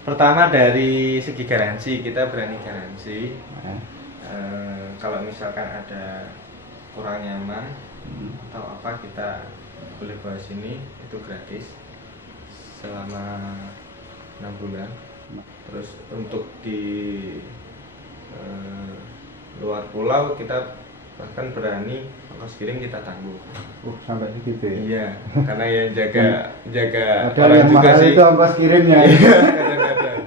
Pertama dari segi garansi, kita berani garansi. Kalau misalkan ada kurang nyaman atau apa, kita boleh bawa sini, itu gratis selama 6 bulan. Terus untuk di luar pulau kita bahkan berani ongkos kirim kita tanggung. Sampai segitu ya? Iya, karena ya jaga ada orang yang juga mahal sih. itu ongkos kirimnya. Iya, kadang-kadang.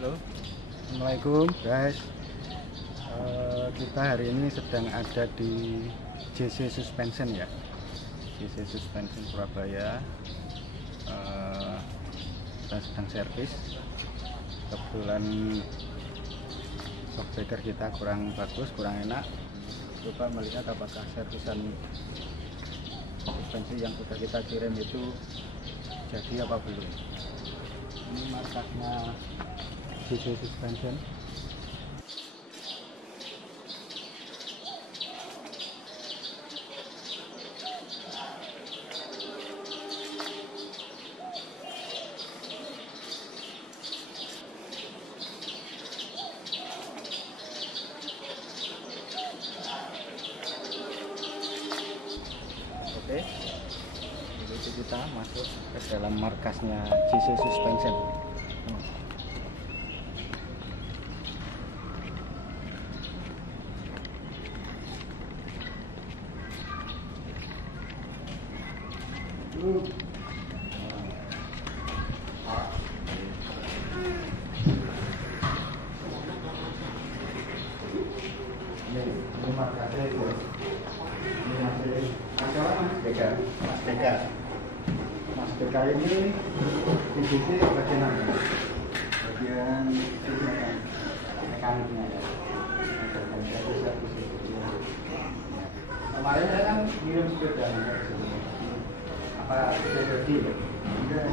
Halo, assalamualaikum guys. Kita hari ini sedang ada di JC Suspension ya, JC Suspension Surabaya. Kita sedang servis. Kebetulan shockbreaker kita kurang bagus, kurang enak. Coba melihat apakah servisan suspensi yang sudah kita kirim itu jadi apa belum. Ini markasnya JC Suspension. Oke, jadi kita masuk ke dalam markasnya JC Suspension. Ini markasnya itu. Ini masih Mas Deka. Mas Deka ini di sini bagian apa? Bagian mekaniknya ya. Kemarin saya kan ngirim sepeda apa sudah jadi? Enggak.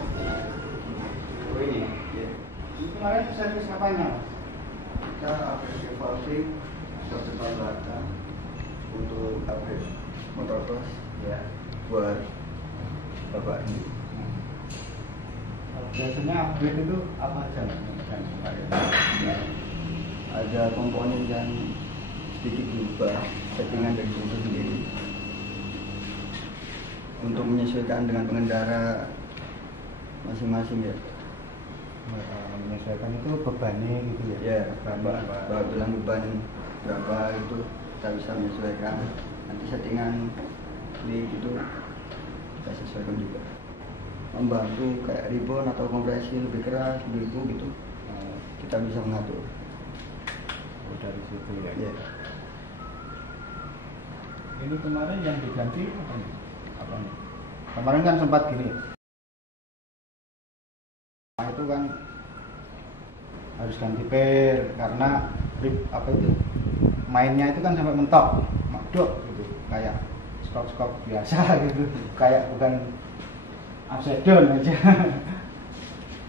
Oh ini. Ya. Ini kemarin servis apanya? Kita upgrade evolusi 1 tahun belakang untuk upgrade motor cross ya buat bapak ini. Biasanya upgrade itu apa aja? Ya, ada komponen yang sedikit berubah, settingan dari motor sendiri untuk menyesuaikan dengan pengendara masing-masing ya. Menyesuaikan itu bebannya gitu ya? Ya, berapa bilang beban berapa itu kita bisa menyesuaikan. Nanti settingan klik itu kita sesuaikan juga, membantu kayak ribbon atau kompresi lebih keras, lebih empuk gitu, kita bisa mengatur. Dari situ ya. Yeah. Ini kemarin yang diganti apa nih? Kemarin kan sempat gini. Nah, itu kan harus ganti per karena apa itu mainnya itu kan sampai mentok, makdok gitu, kayak skok biasa gitu, kayak bukan upside down aja.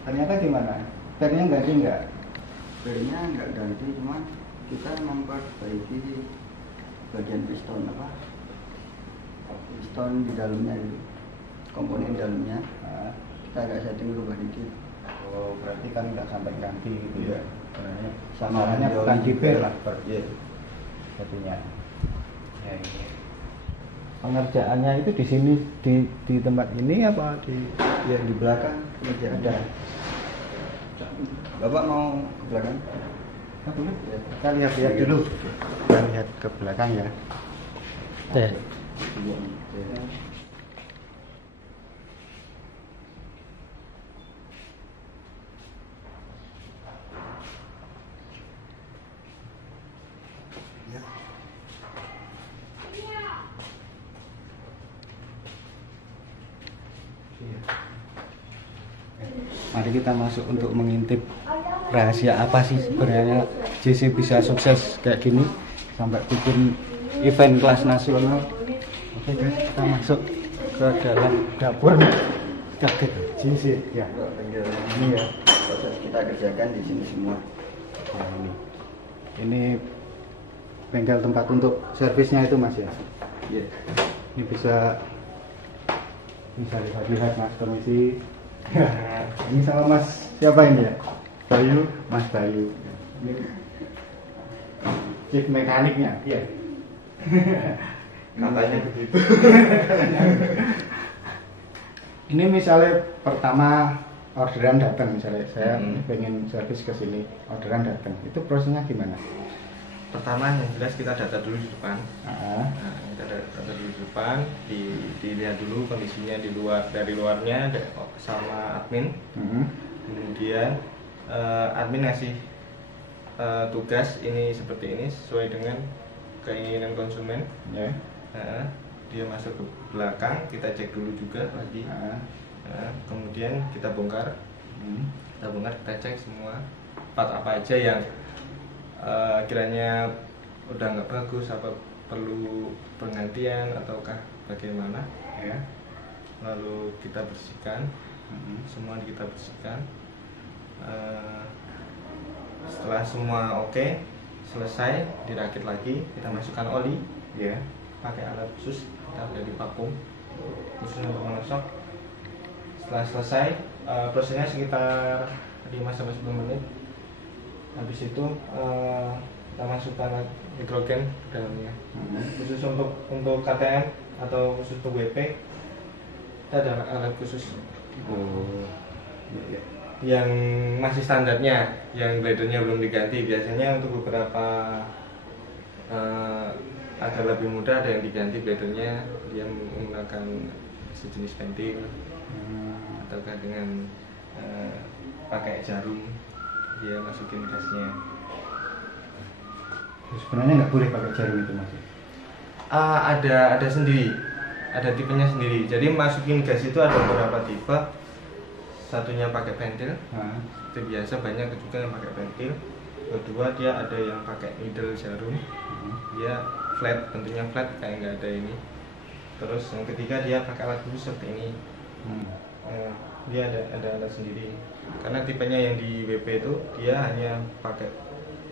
Ternyata gimana? Pernya ganti enggak? Pernya enggak ganti, cuma kita memperbaiki bagian piston apa? Piston di dalamnya itu, komponen di dalamnya. Kita agak setting berubah dikit. Oh, berarti kan enggak sampai ganti gitu ya? Samarannya bukan jiper lah, satunya. Ya. Pengerjaannya itu di sini di tempat ini apa di ya di belakang pengerjaan ada. Bapak mau ke belakang? Boleh. Ya. Kita lihat dulu. Kita lihat ke belakang ya. Ya. Mari kita masuk untuk mengintip rahasia apa sih sebenarnya JC bisa sukses kayak gini sampai bikin event kelas nasional. Oke guys, kita masuk ke dalam dapur kaget JC ya. Ini ya proses kita kerjakan di sini semua. Nah, ini bengkel tempat untuk servisnya itu Mas ya. Ini bisa Bisa lihat Mas Komisi. Ini sama Mas siapa ini ya? Bayu, Mas Bayu. Ini chief mekaniknya, iya. Katanya begitu. Ini misalnya pertama orderan datang, misalnya saya pengen servis ke sini, orderan datang, itu prosesnya gimana? Pertama yang jelas kita data dulu di depan. Nah, kita data dulu di depan, dilihat dulu kondisinya di luar, dari luarnya sama admin. Kemudian admin ngasih tugas ini seperti ini sesuai dengan keinginan konsumen. Dia masuk ke belakang, kita cek dulu juga lagi. Kemudian kita bongkar, kita cek semua part apa aja yang kiranya udah nggak bagus, apa perlu penggantian ataukah bagaimana. Lalu kita bersihkan, semua kita bersihkan. Setelah semua oke, selesai, dirakit lagi, kita masukkan oli, pakai alat khusus, kita udah divakum khusus untuk mengesok. Setelah selesai, prosesnya sekitar 5-10 menit. Habis itu kita masukkan nitrogen ke dalamnya. Khusus untuk KTM atau khusus untuk WP, kita ada alat khusus. Yang masih standarnya, yang bladernya belum diganti. Biasanya untuk beberapa ada lebih mudah, ada yang diganti bladernya, dia menggunakan sejenis ventil ataukah dengan pakai jarum dia masukin gasnya. Sebenarnya nggak boleh pakai jarum itu Mas? Ada sendiri, ada tipenya sendiri. Jadi masukin gas itu ada beberapa tipe. Satunya pakai ventil, itu biasa, banyak juga yang pakai ventil. Kedua dia ada yang pakai needle jarum, dia flat, bentuknya flat kayak nggak ada ini. Terus yang ketiga dia pakai alat khusus seperti ini. Dia ada alat sendiri. Karena tipenya yang di WP itu dia hanya pakai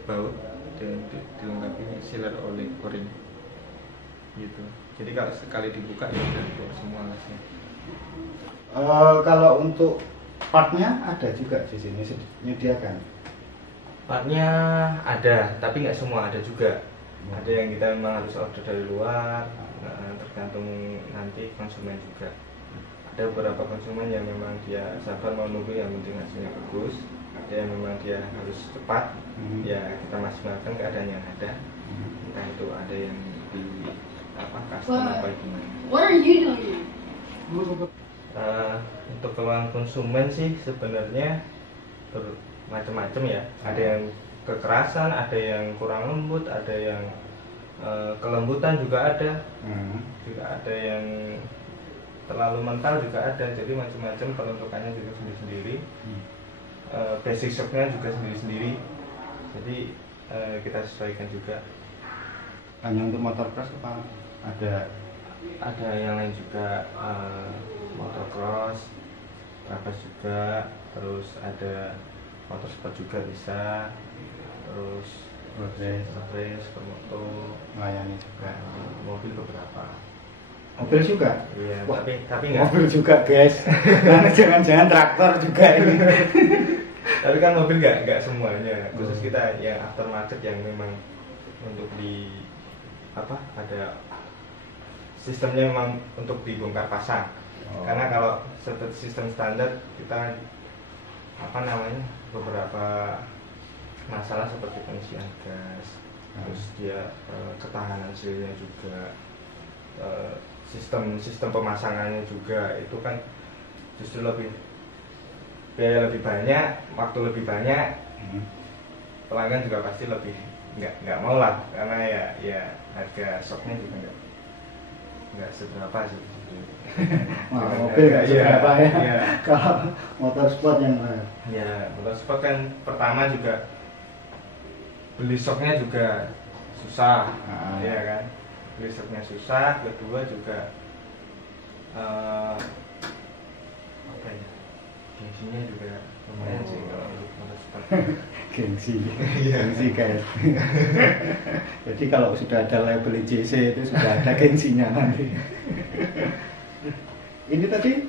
baut dan dilengkapi sealer oleh korin gitu. Jadi kalau sekali dibuka ya sudah keluar semua gasnya. Kalau untuk partnya ada juga di sini menyediakan. Partnya ada, tapi nggak semua ada juga. Ada yang kita memang harus order dari luar, tergantung nanti konsumen juga. Ada beberapa konsumen yang memang dia sabar mau nunggu, yang penting hasilnya bagus. Ada yang memang dia harus cepat, ya kita maksimalkan keadaan yang ada. Entah itu ada yang di custom apa gimana. What are you doing? Untuk keluhan konsumen sih sebenarnya macam-macam ya. Ada yang kekerasan, ada yang kurang lembut, ada yang kelembutan juga ada, juga ada yang terlalu mental juga ada. Jadi macam-macam, peruntukannya juga sendiri-sendiri. Basic shocknya juga sendiri-sendiri. Jadi kita sesuaikan juga. Hanya untuk motor cross apa ada yang lain juga, motocross, trapez juga, terus ada motorsport juga bisa, terus road race, supermoto, melayani juga, mobil beberapa. mobil juga? Iya. Wah, tapi nggak. Mobil juga guys. Jangan traktor juga ini. Tapi kan mobil nggak semuanya. Khusus kita yang aftermarket yang memang untuk ada sistemnya memang untuk dibongkar pasang. Karena kalau seperti sistem standar kita beberapa masalah seperti pengisian gas, terus dia ketahanan sealnya juga, sistem pemasangannya juga itu kan justru biaya lebih banyak, waktu lebih banyak, pelanggan juga pasti lebih nggak mau lah, karena ya harga shocknya juga nggak seberapa sih. Mobil nggak seberapa ya. Kalau motor sport yang motor sport kan pertama juga beli shocknya juga susah, ya kan. Beli shocknya susah, kedua juga gengsinya juga lumayan sih kalau untuk motor sport. Gengsi guys. Jadi kalau sudah ada label IJC itu sudah ada gengsinya nanti. Ini tadi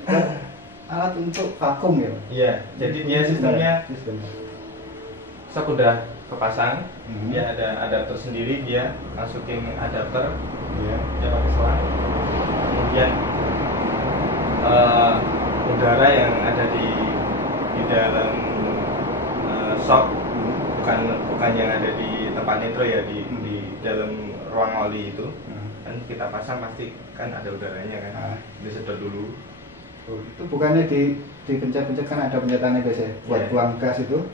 alat untuk vakum ya? Iya, jadi dia sistemnya sudah kepasang, dia ada adapter sendiri, dia masukin adapter, dia pakai selang, kemudian udara yang ada di dalam shock, bukan yang ada di tempat nitro ya, di dalam ruang oli itu kan kita pasang pasti kan ada udaranya kan, disedot dulu. Oh, itu bukannya dipencet-pencet kan ada pencetannya biasanya buat buang gas itu?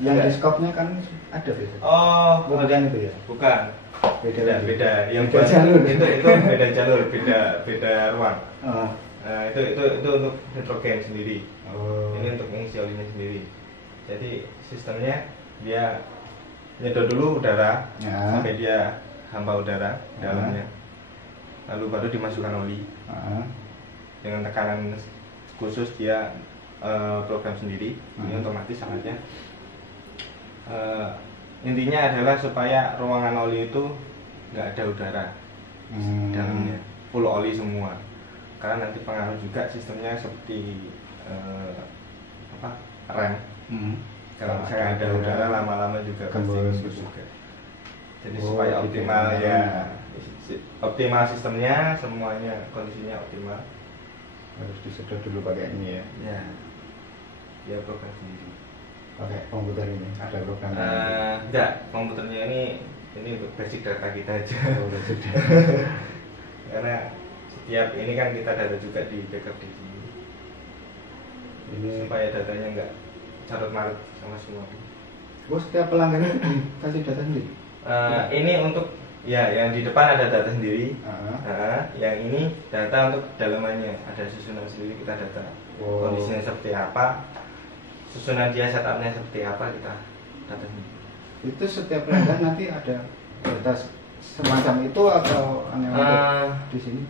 Yang di skopnya kan ada biasanya. Oh, bukan itu ya? Bukan. Beda. Yang beda jalur. Itu beda jalur, beda ruang. Itu untuk nitrogen sendiri. Ini untuk mengisi olinya sendiri. Jadi sistemnya dia nyedot dulu udara sampai dia hamba udara dalamnya. Lalu baru dimasukkan oli. Dengan tekanan khusus dia program sendiri. Ini otomatis sangatnya. Intinya adalah supaya ruangan oli itu nggak ada udara dalamnya, full oli semua. Karena nanti pengaruh juga sistemnya seperti rem. Kalau misalnya ada udara lama-lama juga pasti rusuh juga. Jadi supaya optimal ya, optimal sistemnya, semuanya kondisinya optimal. Harus disedot dulu pakai ini ya. Ya, dia program sendiri. Pakai komputer ini ada program? Enggak, komputernya ini untuk basic data kita aja. Basic data. Karena setiap ini kan kita data juga di backup di sini. Ini supaya datanya enggak carut marut sama semua. Setiap pelanggan itu dikasih data sendiri? Ini untuk ya yang di depan ada data sendiri. Yang ini data untuk dalamannya, ada susunan sendiri kita data. Kondisinya seperti apa, susunan dia setupnya seperti apa, kita data sendiri. Itu setiap pelanggan nanti ada data semacam itu atau di sini?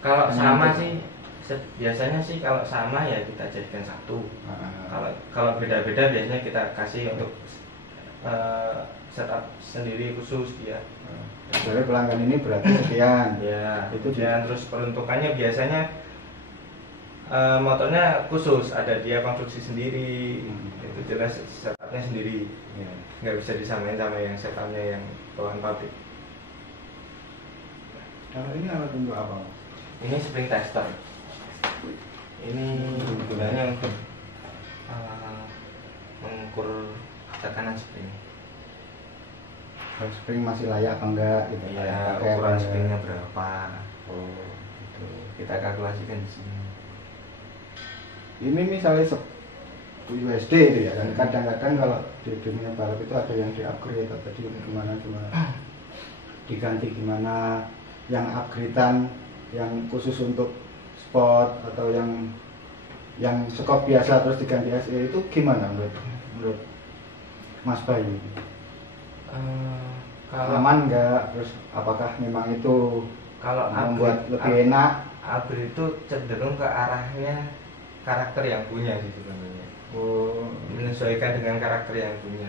Kalau sama sih biasanya sih kalau sama ya kita jadikan satu. Kalau beda-beda biasanya kita kasih untuk setup sendiri khusus dia. Jadi pelanggan ini berarti sekian. Ya, itu dia. Terus peruntukannya biasanya motornya khusus, ada dia konstruksi sendiri. Itu jelas setupnya sendiri. Nggak bisa disamain sama yang setupnya yang bawaan pabrik. Kalau ini alat untuk apa? Ini spring tester. Ini gunanya untuk mengukur tekanan spring. Kalau spring masih layak apa enggak gitu. Ya, ukuran springnya berapa. Gitu. Kita kalkulasikan di sini. Ini misalnya USD itu ya kan. Kadang-kadang kalau di dunia balap itu ada yang di-upgrade tadi gimana diganti gimana, yang upgradean yang khusus untuk sport atau yang skop biasa terus diganti SE itu gimana menurut Mas Bayu? Kalau aman nggak? Terus apakah memang itu kalau membuat lebih enak? Upgrade itu cenderung ke arahnya karakter yang punya sih sebenarnya. Menyesuaikan dengan karakter yang punya.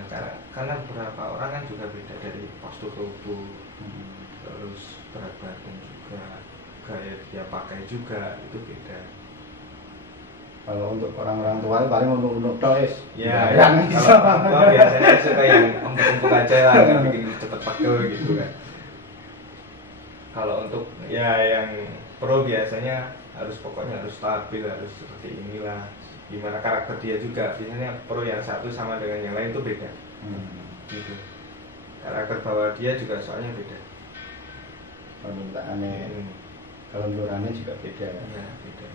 Karena beberapa orang kan juga beda dari postur tubuh, terus berat badan juga, gaya dia pakai juga itu beda. Kalau untuk orang-orang tua paling untuk toys. Ya, kalau orang tua biasanya suka yang empuk-empuk aja lah, nggak bikin cepet pegel gitu kan. Kalau untuk ya yang pro biasanya pokoknya harus stabil, harus seperti inilah. Gimana karakter dia juga, biasanya pro yang satu sama dengan yang lain itu beda. Gitu. Karakter bawah dia juga soalnya beda. Permintaannya, kalau lurannya juga beda. Ya, beda.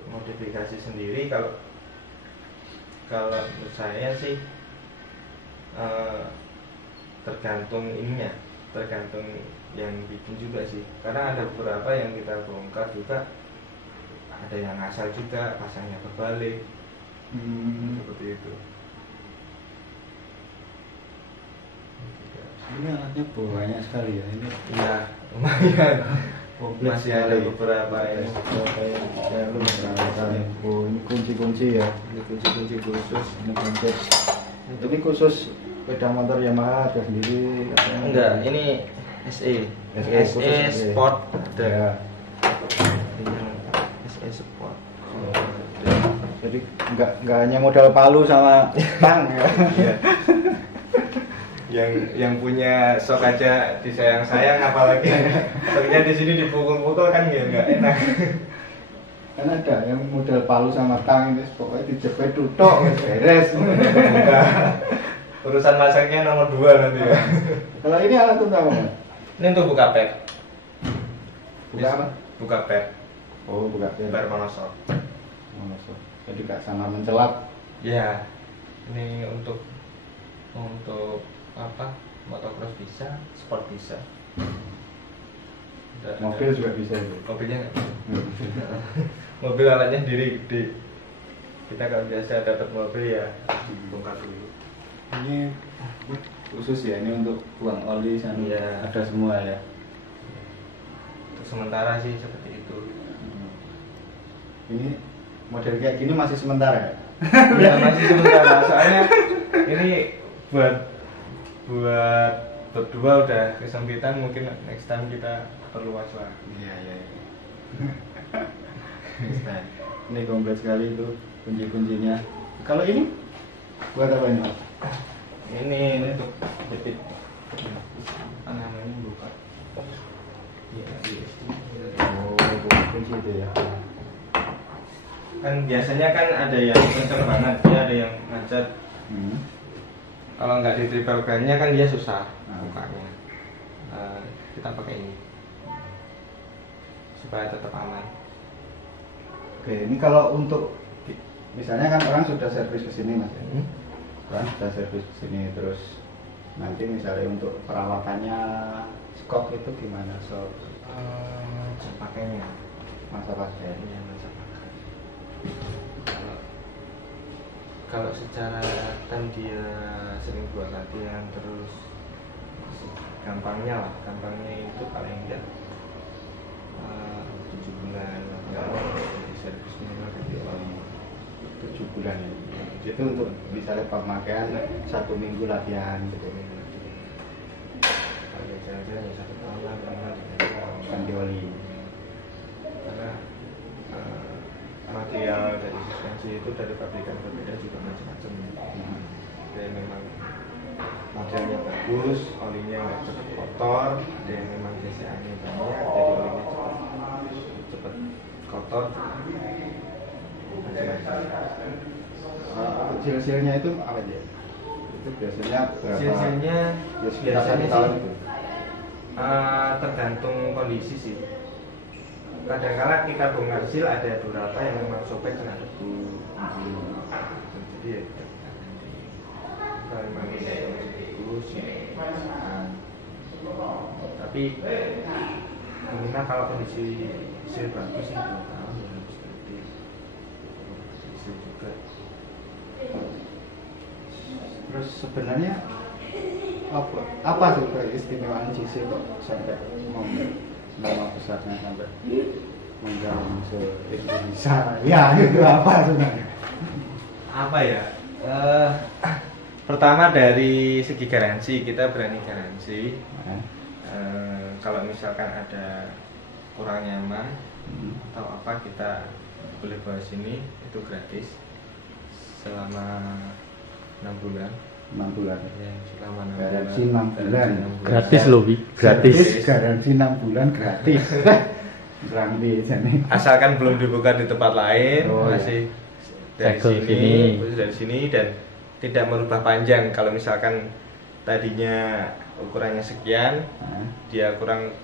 Modifikasi sendiri kalau menurut saya sih tergantung ininya, tergantung yang bikin juga sih. Karena ada beberapa yang kita bongkar juga ada yang asal juga, pasangnya terbalik. Seperti itu. Ini alatnya banyak sekali ya ini. Iya, lumayan. Masih ada beberapa ini. Ini kunci-kunci ya. Ini kunci-kunci khusus. Ini khusus sepeda motor Yamaha ada sendiri. Enggak, ini SE. SE Sport ada. ya sport. Jadi nggak hanya modal palu sama tang ya. Iya. yang punya sok aja disayang-sayang, apalagi soknya di sini dipukul-pukul kan ya nggak enak. Kan ada yang modal palu sama tang itu pokoknya dijepit tutok beres. Urusan masaknya nomor 2 nanti ya. Kalau ini alat untuk apa? Ini untuk buka pet. Buka apa? Buka pet. Oh, buka pet. Bar monosok. Monosok. Jadi gak sama mencelap. Ya. Ini untuk apa? Motocross bisa, sport bisa. Mobil juga bisa itu. Mobilnya nggak bisa. Mobil alatnya sendiri gede. Kita kalau biasa dapat mobil ya bongkar dulu. Ini khusus ya, ini untuk buang oli sana. Iya. Ada semua ya. Untuk sementara sih seperti itu. Ini model kayak gini masih sementara ya? Ya masih sementara, soalnya ini buat berdua udah kesempitan, mungkin next time kita perluas lah. Iya. Next time. Ini komplit sekali itu kunci-kuncinya. Kalau ini buat apa ini? Ini untuk jepit. Apa namanya, buka. Iya, Oh, bukan kunci itu ya. Kan biasanya kan ada yang kenceng banget, dia ada yang macet. Kalau nggak di triple ban-nya kan dia susah bukanya. Kita pakai ini supaya tetap aman. Oke, ini kalau untuk misalnya kan orang sudah servis ke sini Mas. Orang sudah servis ke sini, terus nanti misalnya untuk perawatannya skok itu gimana sob? Pakainya Masa pakai? ya, masa pakai. Kalau secara kan dia sering buat latihan, terus gampangnya itu paling enggak 7 bulan jadi servis minimal ganti oli 7 bulan ya. Itu untuk misalnya pemakaian 1 minggu latihan gitu. Kalau jalan-jalan ya 1 tahun lah minimal Ganti oli. Karena material dari suspensi itu dari pabrikan berbeda juga macam-macam. Ada yang memang materialnya bagus, olinya nggak cepat kotor. Ada yang memang CCA-nya banyak, jadi olinya cepat kotor. Macam-macam. Hasilnya itu apa dia? Itu biasanya berapa? Hasilnya biasanya tahun itu. Tergantung kondisi sih. Kadang-kala kita bongkar hasil ada beberapa yang memang sobek kena debu. Jadi ya kita ganti. Kalau memang tidak bagus ya. Tapi minimal kalau kondisi hasil bagus sih 2 tahun ya harus ganti. Hasil juga. Terus sebenarnya apa sih keistimewaan JC kok sampai nama besarnya sampai menggabung se-Indonesia? Ya itu apa sebenarnya? Apa ya? Pertama dari segi garansi, kita berani garansi. Kalau misalkan ada kurang nyaman atau apa, kita boleh bawa sini, itu gratis selama 6 bulan. 6 bulan. Ya, selama 6 Garansi bulan. 6 bulan. Gratis loh, Bi. Gratis. Garansi 6 bulan gratis. Berani jadi. Asalkan belum dibuka di tempat lain, Oh, masih dari Segel sini, dari sini dan tidak merubah panjang. Kalau misalkan tadinya ukurannya sekian, dia kurang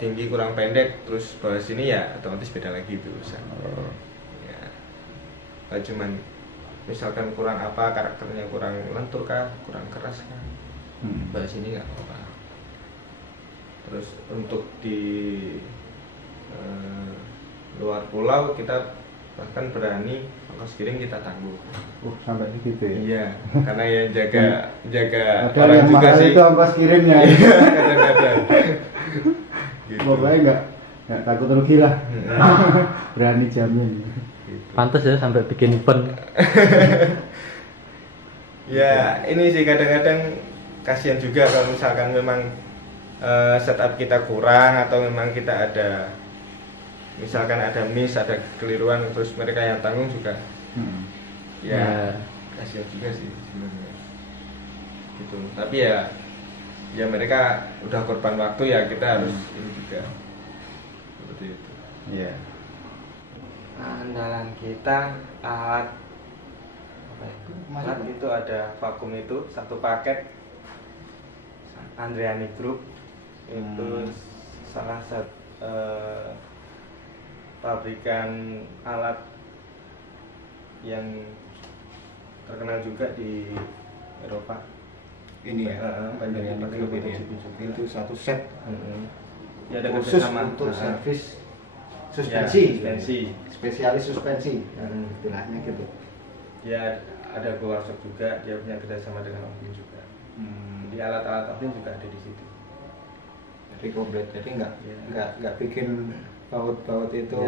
tinggi, kurang pendek, terus bawah sini ya otomatis beda lagi itu urusan. Ya. Kalau cuman misalkan kurang apa, karakternya kurang lentur kah, kurang keras kah, bawah sini nggak apa-apa. Terus untuk di luar pulau kita bahkan berani ongkos kirim kita tanggung. Sampai segitu ya? Iya, karena ya jaga ada orang yang juga mahal sih. itu ongkos kirimnya. Iya, kadang-kadang. Gitu. Pokoknya nggak takut rugi lah. Berani jamin. Gitu. Pantes ya sampai bikin event. Ya ini sih kadang-kadang kasihan juga kalau misalkan memang setup kita kurang atau memang kita ada misalkan ada miss, ada kekeliruan terus mereka yang tanggung juga ya kasihan juga sih sebenarnya gitu. Tapi ya mereka udah korban waktu, ya kita harus ini juga seperti itu. Iya. Andalan kita alat apa itu? Alat itu ada vakum itu satu paket Andriani Group itu salah satu pabrikan alat yang terkenal juga di Eropa. Ini ya, Andriani Group itu satu set ya, ada khusus kerjasama untuk servis ya, suspensi, spesialis suspensi, istilahnya gitu. Dia ada go workshop juga, dia punya kerjasama dengan Oklin juga. Jadi alat-alat Oklin juga ada di situ. Jadi komplit, jadi nggak bikin baut-baut itu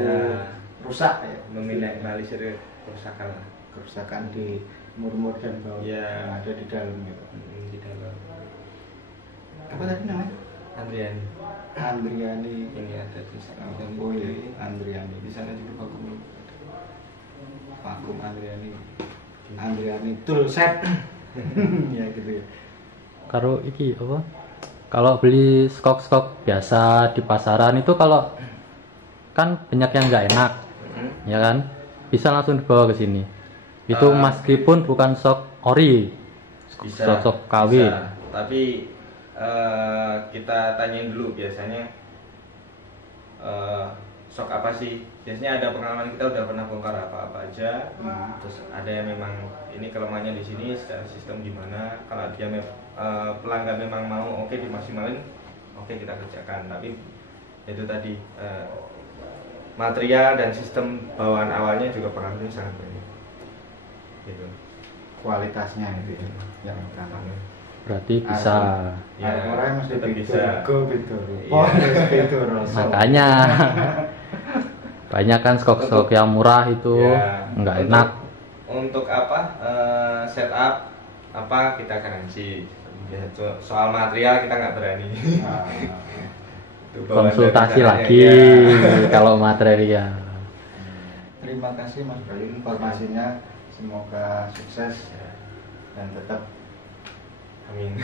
rusak ya, meminimalisir kerusakan di mur-mur dan baut yang ada di dalam gitu. Di dalam. Apa tadi namanya? Andriani. Ini ada tulisan Oh iya, Andriani. di sana juga Vakum Andriani tool set. Ya gitu ya. Karo iki apa? Kalau beli skok biasa di pasaran itu kalau kan banyak yang nggak enak, ya kan? Bisa langsung dibawa ke sini. Itu meskipun bukan sok ori, sok KW. Bisa. Tapi kita tanyain dulu biasanya sok apa sih? Biasanya ada pengalaman, kita udah pernah bongkar apa aja. Terus ada yang memang ini kelemahannya di sini, secara sistem gimana. Kalau dia pelanggan memang mau oke dimaksimalin, oke kita kerjakan. Tapi itu tadi material dan sistem bawaan awalnya juga pengaruhnya sangat banyak. Gitu. Kualitasnya itu ya, yang utama. Berarti bisa. Ya, orang mesti bisa. Makanya banyak kan skok yang murah itu nggak enak. Untuk apa setup apa kita garansi. Ya, soal material kita nggak berani. Konsultasi lagi kalau material. Terima kasih Mas Bayu informasinya, semoga sukses dan tetap amin.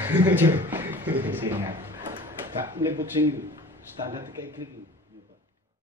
Isinya. Tak nyebut sing standar kayak gini.